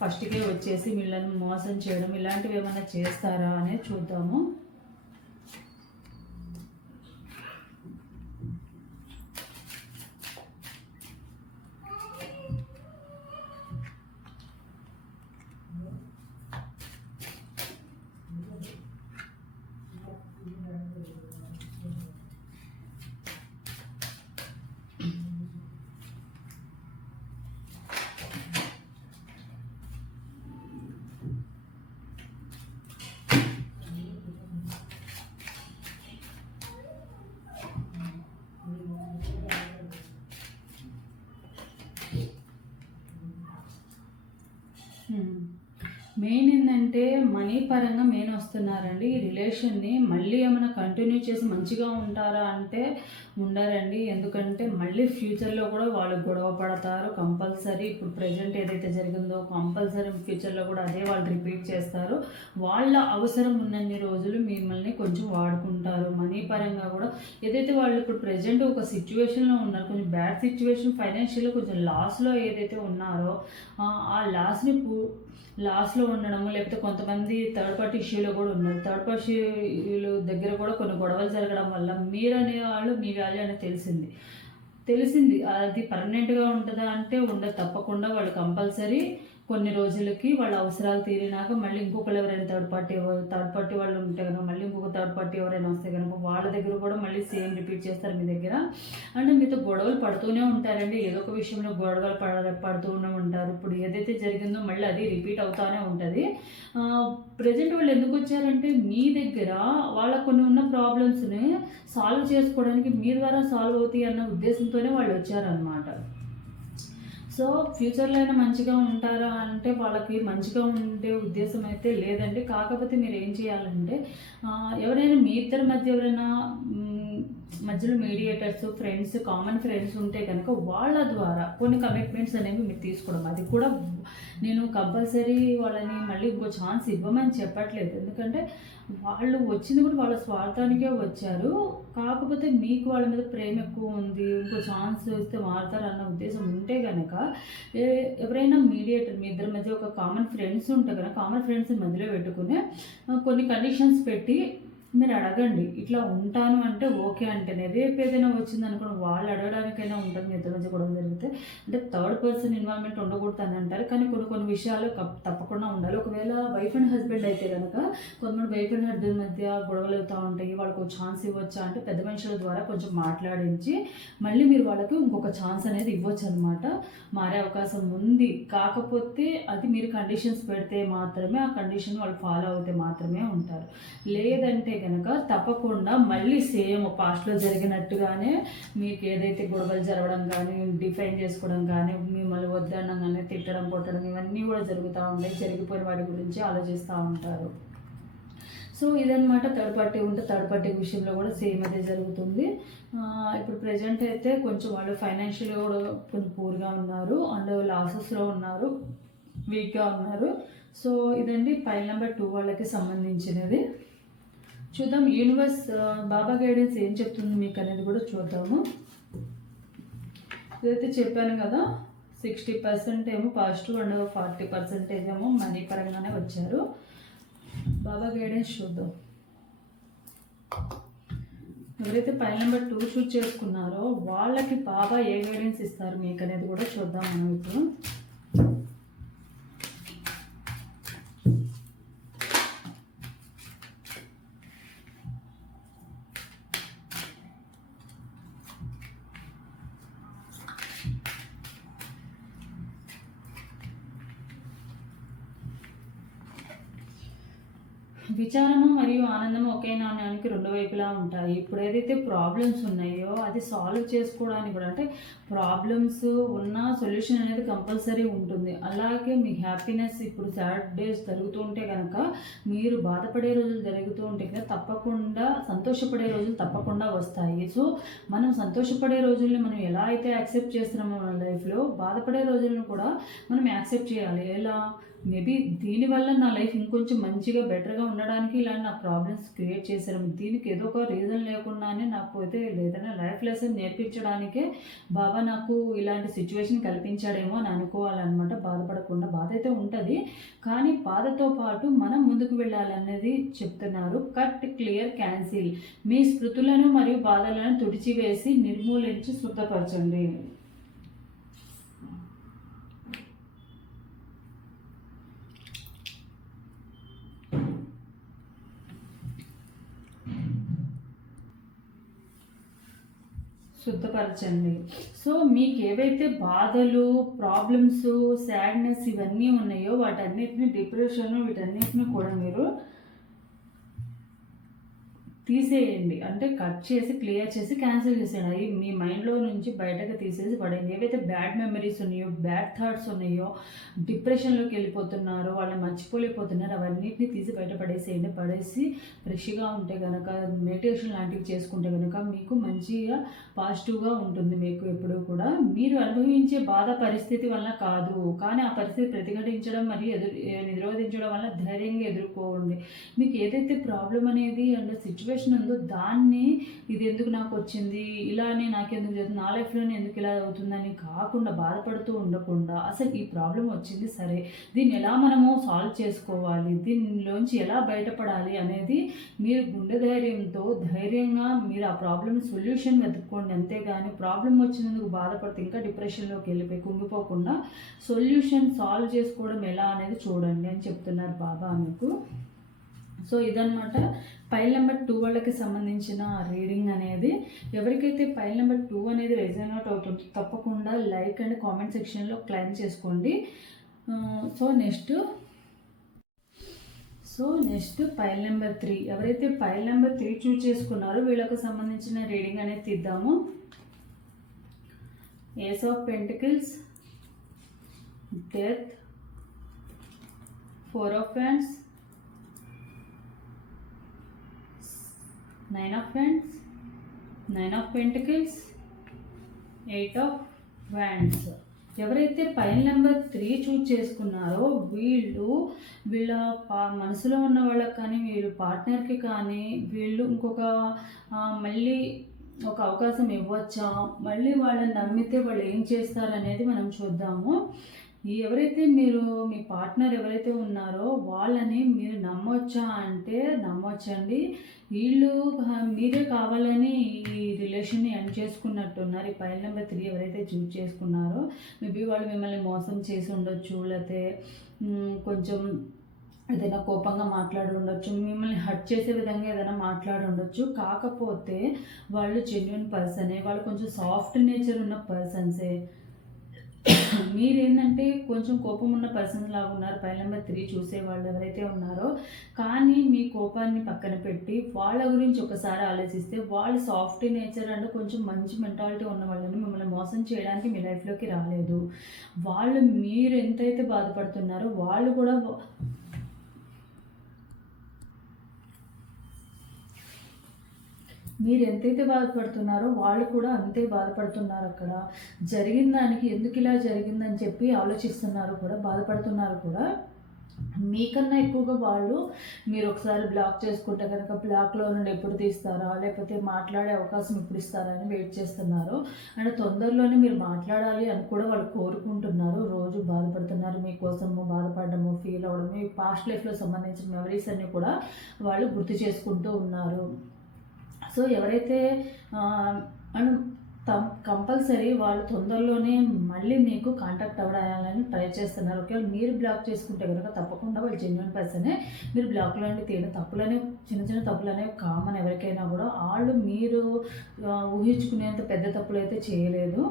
ఫస్ట్కే వచ్చేసి వీళ్ళని మోసం చేయడం ఇలాంటివి ఏమైనా చేస్తారా అనేది చూద్దాము. మెయిన్ ఏంటంటే మనీ పరంగా మెయిన్ వస్తున్నారండి. ఈ రిలేషన్ని మళ్ళీ ఏమైనా కంటిన్యూ చేసి మంచిగా ఉంటారా అంటే ఉండరండి. ఎందుకంటే మళ్ళీ ఫ్యూచర్లో కూడా వాళ్ళు గొడవ పడతారు కంపల్సరీ. ఇప్పుడు ప్రజెంట్ ఏదైతే జరిగిందో కంపల్సరీ ఫ్యూచర్లో కూడా అదే వాళ్ళు రిపీట్ చేస్తారు. వాళ్ళ అవసరం ఉన్నన్ని రోజులు మిమ్మల్ని కొంచెం వాడుకుంటారు. మనీ పరంగా కూడా ఏదైతే వాళ్ళు ఇప్పుడు ప్రజెంట్ ఒక సిచ్యువేషన్లో ఉన్నారు, కొంచెం బ్యాడ్ సిచ్యువేషన్, ఫైనాన్షియల్గా కొంచెం లాస్లో ఏదైతే ఉన్నారో ఆ లాస్లో ఉండడము, లేకపోతే కొంతమంది థర్డ్ పార్టీ ఇష్యూలో కూడా ఉన్నారు. థర్డ్ పార్టీలు దగ్గర కూడా కొన్ని గొడవలు జరగడం వల్ల మీరు అనేవాళ్ళు మీ వాల్యూ అనేది తెలిసింది. అది పర్మనెంట్గా ఉంటుందా అంటే ఉండదు. తప్పకుండా వాళ్ళు కంపల్సరీ కొన్ని రోజులకి వాళ్ళ అవసరాలు తీరినాక మళ్ళీ ఇంకొకరు ఎవరైనా థర్డ్ పార్టీ వాళ్ళు ఉంటే కనుక మళ్ళీ ఇంకొక థర్డ్ పార్టీ ఎవరైనా వస్తే కనుక వాళ్ళ దగ్గర కూడా మళ్ళీ సేమ్ రిపీట్ చేస్తారు మీ దగ్గర. అంటే మీతో గొడవలు పడుతూనే ఉంటారండి. ఏదో ఒక విషయంలో గొడవలు పడుతూనే ఉంటారు. ఇప్పుడు ఏదైతే జరిగిందో మళ్ళీ అది రిపీట్ అవుతూనే ఉంటుంది. ప్రజెంట్ వాళ్ళు ఎందుకు వచ్చారంటే మీ దగ్గర వాళ్ళ కొన్ని ఉన్న ప్రాబ్లమ్స్ని సాల్వ్ చేసుకోవడానికి మీ ద్వారా సాల్వ్ అవుతాయి అన్న ఉద్దేశంతోనే వాళ్ళు వచ్చారనమాట. సో ఫ్యూచర్లో అయినా మంచిగా ఉంటారా అంటే వాళ్ళకి మంచిగా ఉండే ఉద్దేశం అయితే లేదండి. కాకపోతే మీరు ఏం చేయాలంటే ఎవరైనా మీ ఇద్దరి మధ్య ఎవరైనా మధ్యలో మీడియేటర్స్, ఫ్రెండ్స్, కామన్ ఫ్రెండ్స్ ఉంటే కనుక వాళ్ళ ద్వారా కొన్ని కమిట్మెంట్స్ అనేవి మీరు తీసుకోవడం. అది కూడా నేను కంపల్సరీ వాళ్ళని మళ్ళీ ఇంకో ఛాన్స్ ఇవ్వమని చెప్పట్లేదు. ఎందుకంటే వాళ్ళు వచ్చింది కూడా వాళ్ళ స్వార్థానికే వచ్చారు. కాకపోతే మీకు వాళ్ళ మీద ప్రేమ ఎక్కువ ఉంది, ఇంకో ఛాన్స్ ఇస్తే మారుతారు అన్న ఉద్దేశం ఉంటే కనుక ఎవరైనా మీడియేటర్, మీ ఇద్దరి మధ్య ఒక కామన్ ఫ్రెండ్స్ ఉంటే కనుక కామన్ ఫ్రెండ్స్ని మధ్యలో పెట్టుకుని కొన్ని కండిషన్స్ పెట్టి మీరు అడగండి. ఇట్లా ఉంటాను అంటే ఓకే అంటేనే. రేపు ఏదైనా వచ్చింది అనుకోండి, వాళ్ళు అడగడానికైనా ఉంటుంది. మీ ఇద్దరి మధ్య గొడవ జరిగితే అంటే థర్డ్ పర్సన్ ఇన్వాల్వ్మెంట్ ఉండకూడదు అని అంటారు. కానీ కొన్ని విషయాలు తప్పకుండా ఉండాలి. ఒకవేళ వైఫ్ అండ్ హస్బెండ్ అయితే కనుక కొంతమంది వైఫ్ అండ్ హస్బెండ్ మధ్య గొడవలు అవుతూ ఉంటాయి. వాళ్ళకు ఛాన్స్ ఇవ్వచ్చా అంటే పెద్ద మనుషుల ద్వారా కొంచెం మాట్లాడించి మళ్ళీ మీరు వాళ్ళకి ఇంకొక ఛాన్స్ అనేది ఇవ్వచ్చు అనమాట. మారే అవకాశం ఉంది. కాకపోతే అది మీరు కండిషన్స్ పెడితే మాత్రమే, ఆ కండిషన్ వాళ్ళు ఫాలో అవుతే మాత్రమే ఉంటారు. లేదంటే కనుక తప్పకుండా మళ్ళీ సేమ్ పాస్ట్లో జరిగినట్టుగానే మీకు ఏదైతే గొడవలు జరగడం కానీ, డిఫైన్ చేసుకోవడం కానీ, మిమ్మల్ని వద్దడం కానీ, తిట్టడం, కొట్టడం ఇవన్నీ కూడా జరుగుతూ ఉంటాయి. జరిగిపోయిన వాటి గురించి ఆలోచిస్తూ ఉంటారు. సో ఇదనమాట. థర్డ్ పార్టీ ఉంటే థర్డ్ పార్టీ విషయంలో కూడా సేమ్ అదే జరుగుతుంది. ఇప్పుడు ప్రజెంట్ అయితే కొంచెం వాళ్ళు ఫైనాన్షియల్గా కూడా కొంచెం పూర్గా ఉన్నారు అండ్ లాసెస్లో ఉన్నారు, వీక్గా ఉన్నారు. సో ఇదండి ఫైల్ నెంబర్ 2 వాళ్ళకి సంబంధించినది. చూద్దాం యూనివర్స్ బాబా గైడెన్స్ ఏం చెప్తుంది మీకు అనేది కూడా చూద్దాము. ఇదైతే చెప్పాను కదా, 60% ఏమో పాజిటివ్ అండ్ 40% ఏమో మనీ పరంగానే వచ్చారు. బాబా గైడెన్స్ చూద్దాం. ఎవరైతే ఫైల్ నెంబర్ 2 షూట్ చేసుకున్నారో వాళ్ళకి బాబా ఏ గైడెన్స్ ఇస్తారు మీకు అనేది కూడా చూద్దాం మనం ఇప్పుడు. విచారము మరియు ఆనందము ఒకే నాణ్యానికి రెండు వైపులా ఉంటాయి. ఇప్పుడు ఏదైతే ప్రాబ్లమ్స్ ఉన్నాయో అది సాల్వ్ చేసుకోవడానికి కూడా, అంటే ప్రాబ్లమ్స్ ఉన్న సొల్యూషన్ అనేది కంపల్సరీ ఉంటుంది. అలాగే మీ హ్యాపీనెస్ ఇప్పుడు సాడ్ డేస్ జరుగుతూ ఉంటే కనుక, మీరు బాధపడే రోజులు జరుగుతూ ఉంటే కనుక తప్పకుండా సంతోషపడే రోజులు తప్పకుండా వస్తాయి. సో మనం సంతోషపడే రోజుల్ని మనం ఎలా అయితే యాక్సెప్ట్ చేస్తున్నామో మన లైఫ్లో, బాధపడే రోజులను కూడా మనం యాక్సెప్ట్ చేయాలి. ఎలా మేబీ దీనివల్ల నా లైఫ్ ఇంకొంచెం మంచిగా బెటర్గా ఉండడానికి ఇలాంటి నా ప్రాబ్లమ్స్ క్రియేట్ చేశారు. దీనికి ఏదో ఒక రీజన్ లేకుండానే నాకు అయితే లేదన్నా లైఫ్ లెసన్ నేర్పించడానికే బాబా నాకు ఇలాంటి సిచ్యువేషన్ కల్పించాడేమో అని అనుకోవాలన్నమాట. బాధపడకుండా, బాధ అయితే ఉంటుంది కానీ బాధతో పాటు మనం ముందుకు వెళ్ళాలనేది చెప్తున్నారు. Cut, clear, cancel. మీ స్మృతులను మరియు బాధలను తుడిచివేసి నిర్మూలించి శుద్ధపరచండి. శుద్ధపరచండి. సో మీకు ఏవైతే బాధలు, ప్రాబ్లమ్స్, సాడ్నెస్ ఇవన్నీ ఉన్నాయో వాటన్నిటిని, డిప్రెషన్ వీటన్నిటిని కూడా మీరు తీసేయండి. అంటే కట్ చేసి, క్లియర్ చేసి, క్యాన్సిల్ చేసేయండి. అవి మీ మైండ్లో నుంచి బయటకు తీసేసి పడేయండి. ఏవైతే బ్యాడ్ మెమరీస్ ఉన్నాయో, బ్యాడ్ థాట్స్ ఉన్నాయో, డిప్రెషన్లోకి వెళ్ళిపోతున్నారో, వాళ్ళని మర్చిపోలేకపోతున్నారు, అవన్నిటిని తీసి బయట పడేసేయండి. పడేసి ఫ్రెష్గా ఉంటే కనుక, మెడిటేషన్ లాంటివి చేసుకుంటే కనుక మీకు మంచిగా పాజిటివ్గా ఉంటుంది. మీకు ఎప్పుడూ కూడా మీరు అనుభవించే బాధ పరిస్థితి వల్ల కాదు, కానీ ఆ పరిస్థితి ప్రతిఘటించడం మరియు నిరోధించడం వల్ల ధైర్యంగా ఎదుర్కోండి. మీకు ఏదైతే ప్రాబ్లం అనేది అండ్ సిచ్యువేషన్ ఉందో దాన్ని, ఇది ఎందుకు నాకు వచ్చింది, ఇలానే నాకెందుకు జరుగుతుంది, నా లైఫ్లోనే ఎందుకు ఇలా అవుతుందని కాకుండా బాధపడుతూ ఉండకుండా, అసలు ఈ ప్రాబ్లం వచ్చింది సరే, దీన్ని ఎలా మనము సాల్వ్ చేసుకోవాలి, దీనిలోంచి ఎలా బయటపడాలి అనేది మీరు గుండె ధైర్యంతో ధైర్యంగా మీరు ఆ ప్రాబ్లమ్ సొల్యూషన్ వెతుక్కోండి. అంతేగాని ప్రాబ్లం వచ్చినందుకు బాధపడితే ఇంకా డిప్రెషన్లోకి వెళ్ళిపోయి కుంగిపోకుండా సొల్యూషన్ సాల్వ్ చేసుకోవడం ఎలా అనేది చూడండి అని చెప్తున్నారు బాబా మీకు. సో ఇదనమాట ఫైల్ నెంబర్ 2 వాళ్ళకి సంబంధించిన రీడింగ్ అనేది. ఎవరికైతే ఫైల్ నెంబర్ 2 అనేది రెజోనేట్ అవుతుందో తప్పకుండా లైక్ అండ్ కామెంట్ సెక్షన్లో క్లైమ్ చేసుకోండి. So next file number 3. ఎవరైతే ఫైల్ నెంబర్ 3 చూస్ చేసుకున్నారో వీళ్ళకు సంబంధించిన రీడింగ్ అనేది తీద్దాము. Ace of pentacles, death, 4 of hands, 9 of Wands, 9 of pentacles, 8 of wands. ఎవరైతే పైల్ నెంబర్ 3 చూజ్ చేసుకున్నారో వీళ్ళ మనసులో ఉన్న వాళ్ళకి కానీ, వీళ్ళు పార్ట్నర్కి కానీ వీళ్ళు ఇంకొక మళ్ళీ ఒక అవకాశం ఇవ్వచ్చా, మళ్ళీ వాళ్ళని నమ్మితే వాళ్ళు ఏం చేస్తారనేది మనం చూద్దాము. ఎవరైతే మీ పార్ట్నర్ ఎవరైతే ఉన్నారో వాళ్ళని మీరు నమ్మొచ్చా అంటే నమ్మొచ్చండి. వీళ్ళు మీరే కావాలని ఈ రిలేషన్ని ఎండ్ చేసుకున్నట్టున్నారు. ఈ పైల్ నెంబర్ 3 ఎవరైతే చూజ్ చేసుకున్నారో మేబీ వాళ్ళు మిమ్మల్ని మోసం చేసి ఉండొచ్చు, లేకపోతే కొంచెం ఏదైనా కోపంగా మాట్లాడి ఉండొచ్చు, మిమ్మల్ని హర్ట్ చేసే విధంగా ఏదైనా మాట్లాడి ఉండొచ్చు. కాకపోతే వాళ్ళు జెన్యున్ పర్సనే, వాళ్ళు కొంచెం సాఫ్ట్ నేచర్ ఉన్న పర్సన్సే. మీరేంటంటే కొంచెం కోపం ఉన్న పర్సన్స్ లాగా ఉన్నారు పైల్ నెంబర్ 3 చూసే వాళ్ళు ఎవరైతే ఉన్నారో. కానీ మీ కోపాన్ని పక్కన పెట్టి వాళ్ళ గురించి ఒకసారి ఆలోచిస్తే వాళ్ళు సాఫ్ట్ నేచర్ అండ్ కొంచెం మంచి మెంటాలిటీ ఉన్న వాళ్ళని మిమ్మల్ని మోసం చేయడానికి మీ లైఫ్లోకి రాలేదు. వాళ్ళు మీరు ఎంతైతే బాధపడుతున్నారో వాళ్ళు కూడా మీరు ఎంతైతే బాధపడుతున్నారో వాళ్ళు కూడా అంతే బాధపడుతున్నారు. అక్కడ జరిగిన దానికి ఎందుకు ఇలా జరిగిందని చెప్పి ఆలోచిస్తున్నారు కూడా, బాధపడుతున్నారు కూడా. మీకన్నా ఎక్కువగా వాళ్ళు మీరు ఒకసారి బ్లాక్ చేసుకుంటే కనుక బ్లాక్లో నుండి ఎప్పుడు తీస్తారా, లేకపోతే మాట్లాడే అవకాశం ఎప్పుడు ఇస్తారా అని వెయిట్ చేస్తున్నారు. అండ్ తొందరలోనే మీరు మాట్లాడాలి అని కూడా వాళ్ళు కోరుకుంటున్నారు. రోజు బాధపడుతున్నారు మీకోసము, బాధపడము, ఫీల్ అవ్వడము, మీ పాస్ట్ లైఫ్లో సంబంధించిన మెమరీస్ అన్నీ కూడా వాళ్ళు గుర్తు చేసుకుంటూ ఉన్నారు. సో ఎవరైతే అండ్ కంపల్సరీ వాళ్ళు తొందరలోనే మళ్ళీ మీకు కాంటాక్ట్ అవ్వడాలని ట్రై చేస్తున్నారు. ఒకవేళ మీరు బ్లాక్ చేసుకుంటే కనుక తప్పకుండా వాళ్ళు జెన్యున్ పర్సనే. మీరు బ్లాక్లో నుండి తీయడం తప్పులనే, చిన్న చిన్న తప్పులు అనేవి కామన్ ఎవరికైనా కూడా. వాళ్ళు మీరు ఊహించుకునేంత పెద్ద తప్పులు అయితే చేయలేదు.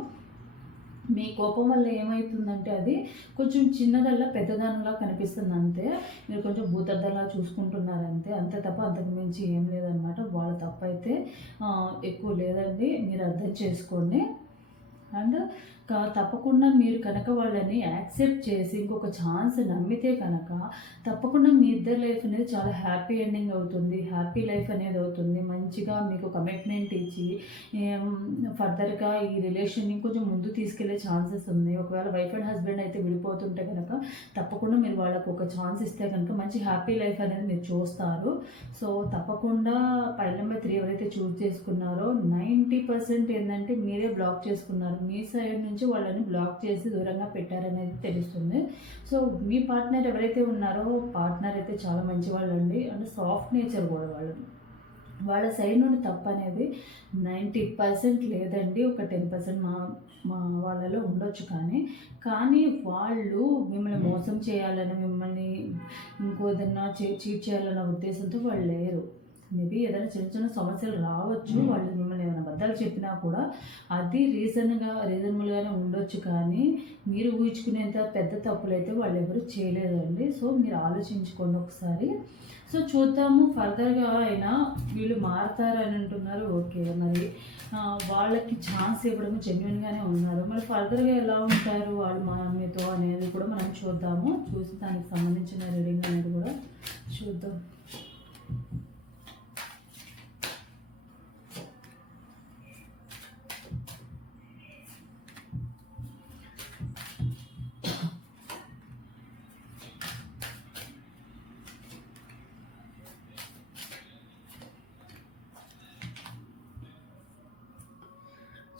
మీ కోపం వల్ల ఏమవుతుందంటే అది కొంచెం చిన్నదల్లా పెద్దదానిలా కనిపిస్తుంది అంతే. మీరు కొంచెం భూతద్దలా చూసుకుంటున్నారు అంతే, అంతే తప్ప అంతకు మించి ఏం లేదనమాట. వాళ్ళ తప్పు అయితే ఎక్కువ లేదండి, మీరు అర్థం చేసుకోండి. అండ్ తప్పకుండా మీరు కనుక వాళ్ళని యాక్సెప్ట్ చేసి ఇంకొక ఛాన్స్ నమ్మితే కనుక తప్పకుండా మీ ఇద్దరు లైఫ్ అనేది చాలా హ్యాపీ ఎండింగ్ అవుతుంది, హ్యాపీ లైఫ్ అనేది అవుతుంది. మంచిగా మీకు కమిట్మెంట్ ఇచ్చి ఫర్దర్గా ఈ రిలేషన్ని కొంచెం ముందు తీసుకెళ్లే ఛాన్సెస్ ఉంది. ఒకవేళ వైఫ్ అండ్ హస్బెండ్ అయితే విడిపోతుంటే కనుక తప్పకుండా మీరు వాళ్ళకు ఒక ఛాన్స్ ఇస్తే కనుక మంచి హ్యాపీ లైఫ్ అనేది మీరు చూస్తారు. సో తప్పకుండా పైల్ నెంబర్ 3 ఎవరైతే చూస్ చేసుకున్నారో 90% ఏంటంటే మీరే బ్లాక్ చేసుకున్నారు. మీ సైడ్ నుంచి వాళ్ళని బ్లాక్ చేసి దూరంగా పెట్టారనేది తెలుస్తుంది. సో మీ పార్ట్నర్ ఎవరైతే ఉన్నారో పార్ట్నర్ అయితే చాలా మంచి వాళ్ళండి. అంటే సాఫ్ట్ నేచర్ కూడా వాళ్ళ సైడ్ నుండి తప్పు అనేది 90% లేదండి. ఒక 10% మా వాళ్ళలో ఉండొచ్చు. కానీ వాళ్ళు మిమ్మల్ని మోసం చేయాలని, మిమ్మల్ని ఇంకోదన్నా చీట్ చేయాలన్న ఉద్దేశంతో వాళ్ళు లేరు. మేబీ ఏదైనా చిన్న చిన్న సమస్యలు రావచ్చు, వాళ్ళు మిమ్మల్ని ఏమైనా అబద్ధాలు చెప్పినా కూడా అది రీజనబుల్గానే ఉండొచ్చు. కానీ మీరు ఊహించుకునేంత పెద్ద తప్పులు అయితే వాళ్ళు ఎవరు చేయలేదండి. సో మీరు ఆలోచించుకోండి ఒకసారి. సో చూద్దాము ఫర్దర్గా అయినా వీళ్ళు మారుతారని అంటున్నారు. ఓకే, మరి వాళ్ళకి ఛాన్స్ ఇవ్వడం జెన్యున్గానే ఉన్నారు. మరి ఫర్దర్గా ఎలా ఉంటారు వాళ్ళు మీతో అనేది కూడా మనం చూద్దాము. చూసి దానికి సంబంధించిన రీడింగ్ అనేది కూడా చూద్దాం.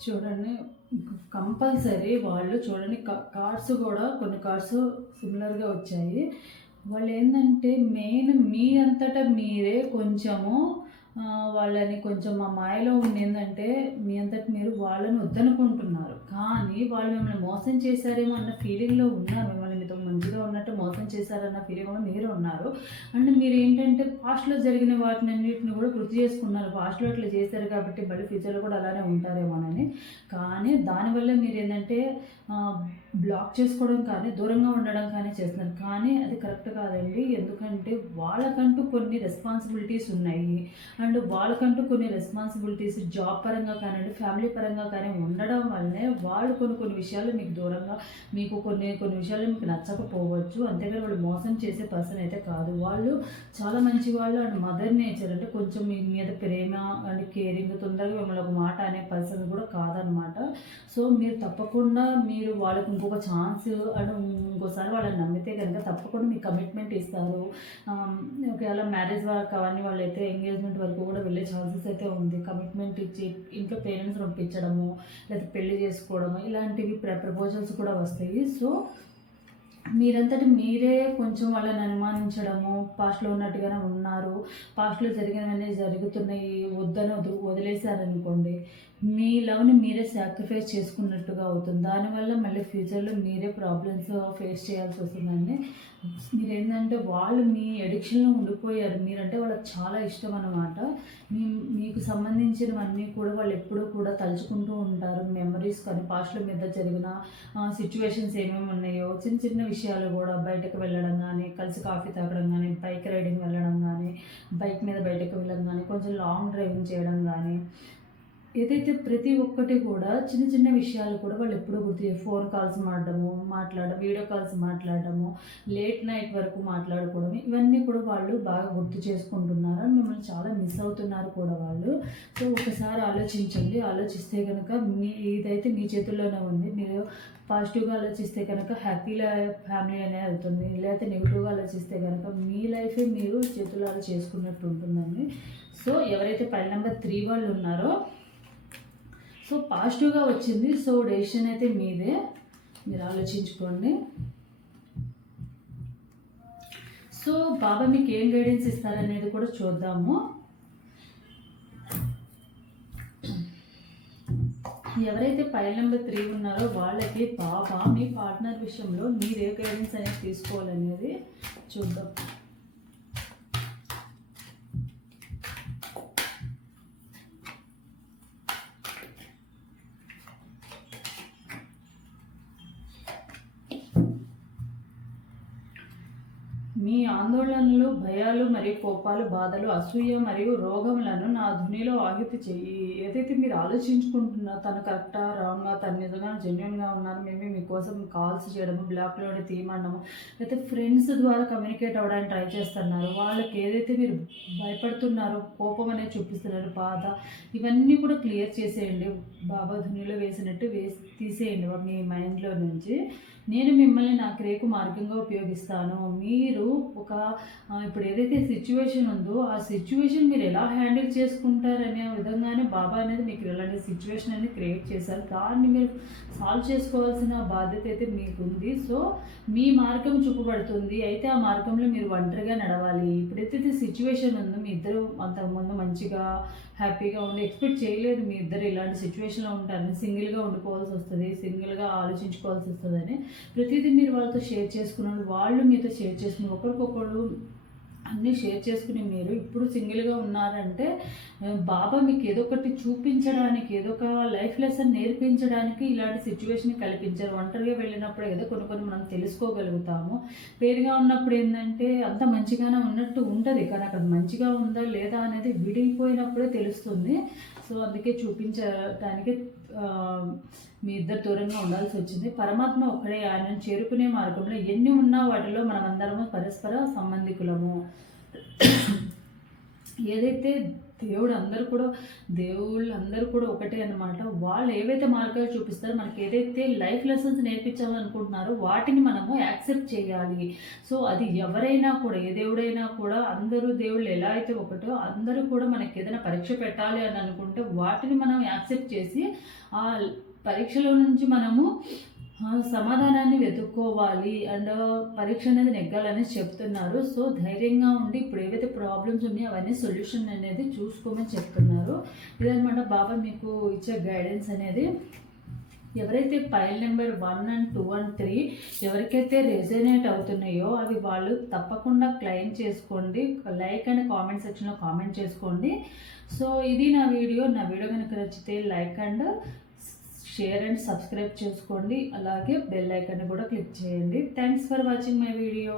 చూడండి, కంపల్సరీ వాళ్ళు చూడండి కార్డ్స్ కూడా కొన్ని కార్డ్స్ సిమిలర్గా వచ్చాయి. వాళ్ళు ఏంటంటే మెయిన్ మీ అంతటా మీరే కొంచెము వాళ్ళని కొంచెం ఆ మాయలో ఉండి ఏంటంటే మీ అంతటి మీరు వాళ్ళని వద్దనుకుంటున్నారు. కానీ వాళ్ళు మిమ్మల్ని మోసం చేశారేమో అన్న ఫీలింగ్లో ఉన్నారు. మిమ్మల్ని మీతో మంచిగా ఉన్నట్టు మోసం చేశారన్న ఫీలింగ్లో మీరు ఉన్నారు. అండ్ మీరు ఏంటంటే పాస్ట్లో జరిగిన వాటిని అన్నింటిని కూడా గుర్తు చేసుకున్నారు. పాస్ట్లో అట్లా చేశారు కాబట్టి మళ్ళీ ఫ్యూచర్లో కూడా అలానే ఉంటారేమోనని. కానీ దానివల్ల మీరు ఏంటంటే బ్లాక్ చేసుకోవడం కానీ దూరంగా ఉండడం కానీ చేస్తున్నారు. కానీ అది కరెక్ట్ కాదండి. ఎందుకంటే వాళ్ళకంటూ కొన్ని రెస్పాన్సిబిలిటీస్ ఉన్నాయి. అండ్ వాళ్ళకంటూ కొన్ని రెస్పాన్సిబిలిటీస్ జాబ్ పరంగా కానివ్వండి, ఫ్యామిలీ పరంగా కానీ ఉండడం వల్లనే వాళ్ళు కొన్ని విషయాలు మీకు దూరంగా, మీకు కొన్ని విషయాలు మీకు ఉండకపోవచ్చు, అంతేగాని వాళ్ళు మోసం చేసే పర్సన్ అయితే కాదు. వాళ్ళు చాలా మంచి వాళ్ళు అండ్ మదర్ నేచర్, అంటే కొంచెం మీ మీద ప్రేమ అండ్ కేరింగ్, తొందరగా మిమ్మల్ని ఒక మాట అనే పర్సన్ కూడా కాదనమాట. సో మీరు తప్పకుండా మీరు వాళ్ళకి ఇంకొక ఛాన్స్ అండ్ ఇంకోసారి వాళ్ళని నమ్మితే కనుక తప్పకుండా మీకు కమిట్మెంట్ ఇస్తారు. ఒకవేళ మ్యారేజ్ వరకు అవన్నీ వాళ్ళైతే ఎంగేజ్మెంట్ వరకు కూడా వెళ్ళే ఛాన్సెస్ అయితే ఉంది. కమిట్మెంట్ ఇచ్చి ఇంట్లో పేరెంట్స్ పంపించడము, లేదా పెళ్లి చేసుకోవడము, ఇలాంటివి ప్రపోజల్స్ కూడా వస్తాయి. సో మీరంతటి మీరే కొంచెం వాళ్ళని అనుమానించడము, పాస్ట్లో ఉన్నట్టుగానే ఉన్నారు, పాస్ట్లో జరిగినవన్నీ జరుగుతున్నాయి వద్దని వదిలేశారనుకోండి, మీ లవ్ని మీరే సాక్రిఫైస్ చేసుకున్నట్టుగా అవుతుంది. దానివల్ల మళ్ళీ ఫ్యూచర్లో మీరే ప్రాబ్లమ్స్ ఫేస్ చేయాల్సి వస్తుందండి. మీరేంటంటే వాళ్ళు మీ ఎడిక్షన్లో ఉండిపోయారు, మీరంటే వాళ్ళకి చాలా ఇష్టం అన్నమాట. మీకు సంబంధించినవన్నీ కూడా వాళ్ళు ఎప్పుడూ కూడా తలుచుకుంటూ ఉంటారు. మెమరీస్ కానీ, పాస్ట్లో మీద జరిగిన సిచ్యువేషన్స్ ఏమేమి ఉన్నాయో, చిన్న చిన్న విషయాలు కూడా, బయటకు వెళ్ళడం కానీ, కలిసి కాఫీ తాగడం కానీ, బైక్ రైడింగ్ వెళ్ళడం కానీ, బైక్ మీద బయటకు వెళ్ళడం కానీ, కొంచెం లాంగ్ డ్రైవింగ్ చేయడం కానీ, ఏదైతే ప్రతి ఒక్కటి కూడా చిన్న చిన్న విషయాలు కూడా వాళ్ళు ఎప్పుడూ ఫోన్ కాల్స్ మాట్లాడడం, వీడియో కాల్స్ మాట్లాడడము, లేట్ నైట్ వరకు మాట్లాడుకోవడం, ఇవన్నీ కూడా వాళ్ళు బాగా గుర్తు చేసుకుంటున్నారు. మిమ్మల్ని చాలా మిస్ అవుతున్నారు కూడా వాళ్ళు. సో ఒకసారి ఆలోచించండి. ఆలోచిస్తే కనుక ఇదైతే మీ చేతుల్లోనే ఉంది. మీరు పాజిటివ్గా ఆలోచిస్తే కనుక హ్యాపీ ఫ్యామిలీ అనేది అవుతుంది. లేకపోతే నెగిటివ్గా ఆలోచిస్తే కనుక మీ లైఫే మీరు చేతుల్లో చేసుకున్నట్టు ఉంటుందండి. సో ఎవరైతే పైన నెంబర్ 3 వాళ్ళు ఉన్నారో, సో పాజిటివ్గా వచ్చింది. సో డెసిషన్ అయితే మీదే, మీరు ఆలోచించుకోండి. సో బాబా మీకు ఏం గైడెన్స్ ఇస్తారనేది కూడా చూద్దాము. ఎవరైతే పైన నెంబర్ 3 ఉన్నారో వాళ్ళకి బాబా మీ పార్ట్నర్ విషయంలో మీరు ఏ గైడెన్స్ అనేది తీసుకోవాలనేది చూద్దాం. మీ ఆందోళనలు, భయాలు మరియు కోపాలు, బాధలు, అసూయ మరియు రోగములను నా ధునిలో ఆహుతి చెయ్యి. ఏదైతే మీరు ఆలోచించుకుంటున్నారో తను కరెక్టా రాంగా, తను నిజంగా జెన్యున్గా ఉన్నారు, మేమే మీకోసం కాల్స్ చేయడము, బ్లాక్లోనే తీయమనడము, అయితే ఫ్రెండ్స్ ద్వారా కమ్యూనికేట్ అవ్వడానికి ట్రై చేస్తున్నారు, వాళ్ళకి ఏదైతే మీరు భయపడుతున్నారో, కోపం అనేది చూపిస్తున్నారు, బాధ, ఇవన్నీ కూడా క్లియర్ చేసేయండి. బాబా ధునిలో వేసినట్టు తీసేయండి మీ మైండ్లో నుంచి. నేను మిమ్మల్ని నా క్రియకు మార్గంగా ఉపయోగిస్తాను. మీరు ఇప్పుడు ఏదైతే సిచ్యువేషన్ ఉందో ఆ సిచ్యువేషన్ మీరు ఎలా హ్యాండిల్ చేసుకుంటారనే విధంగానే బాబా అనేది మీకు ఇలాంటి సిచ్యువేషన్ అనేది క్రియేట్ చేశారు. దాన్ని మీరు సాల్వ్ చేసుకోవాల్సిన బాధ్యత అయితే మీకు ఉంది. సో మీ మార్గం చూపబడుతుంది, అయితే ఆ మార్గంలో మీరు ఒంటరిగా నడవాలి. ఇప్పుడైతే సిచ్యువేషన్ ఉందో, మీ ఇద్దరు అంతకుముందు మంచిగా హ్యాపీగా ఉండి ఎక్స్పెక్ట్ చేయలేదు మీ ఇద్దరు ఇలాంటి సిచ్యువేషన్లో ఉంటారని, సింగిల్గా ఉండిపోవాల్సి వస్తుంది, సింగిల్గా ఆలోచించుకోవాల్సి వస్తుందని ప్రతిదీ మీరు వాళ్ళతో షేర్ చేసుకున్నారు, వాళ్ళు మీతో షేర్ చేసుకుని ఒకరికొకరు అన్నీ షేర్ చేసుకుని మీరు ఇప్పుడు సింగిల్గా ఉన్నారంటే బాబా మీకు ఏదో ఒకటి చూపించడానికి, ఏదో ఒక లైఫ్ లెసన్ నేర్పించడానికి ఇలాంటి సిచ్యువేషన్ కల్పించారు. ఒంటరిగా వెళ్ళినప్పుడు ఏదో కొన్ని మనం తెలుసుకోగలుగుతాము. పేరుగా ఉన్నప్పుడు ఏంటంటే అంత మంచిగానే ఉన్నట్టు ఉంటుంది, కానీ అక్కడ మంచిగా ఉందా లేదా అనేది విడిపోయినప్పుడే తెలుస్తుంది. సో అందుకే చూపించడానికి మీ ఇద్దరు దూరంగా ఉండాల్సి వచ్చింది. పరమాత్మ ఒక్కడే, ఆయన చేరుకునే మార్గంలో ఎన్ని ఉన్నా వాటిలో మనమందరము పరస్పర సంబంధికులము. ఏదైతే దేవుళ్ళు అందరూ కూడా ఒకటే అన్నమాట. వాళ్ళు ఏవైతే మార్గాలు చూపిస్తారో, మనకి ఏదైతే లైఫ్ లెసన్స్ నేర్పించాలనుకుంటున్నారో వాటిని మనము యాక్సెప్ట్ చేయాలి. సో అది ఎవరైనా కూడా, ఏ దేవుడైనా కూడా, అందరూ దేవుళ్ళు ఎలా అయితే ఒకటో అందరూ కూడా మనకి ఏదైనా పరీక్ష పెట్టాలి అని అనుకుంటే వాటిని మనం యాక్సెప్ట్ చేసి ఆ పరీక్షలో నుంచి మనము సమాధానాన్ని వెతుక్కోవాలి అండ్ పరీక్ష అనేది నెగ్గాలని చెప్తున్నారు. సో ధైర్యంగా ఉండి ఇప్పుడు ఏవైతే ప్రాబ్లమ్స్ ఉన్నాయో అవన్నీ సొల్యూషన్ అనేది చూసుకోమని చెప్తున్నారు. ఇదనమాట బాబా మీకు ఇచ్చే గైడెన్స్ అనేది. ఎవరైతే ఫైల్ నెంబర్ 1 and 2 and 3 ఎవరికైతే రెజనేట్ అవుతున్నాయో అవి వాళ్ళు తప్పకుండా క్లెయిమ్ చేసుకోండి. లైక్ అండ్ కామెంట్ సెక్షన్లో కామెంట్ చేసుకోండి. సో ఇది నా వీడియో కనుక నచ్చితే like and share and subscribe చేసుకోండి. అలాగే బెల్ ఐకాన్ కూడా క్లిక్ చేయండి. Thanks for watching my video.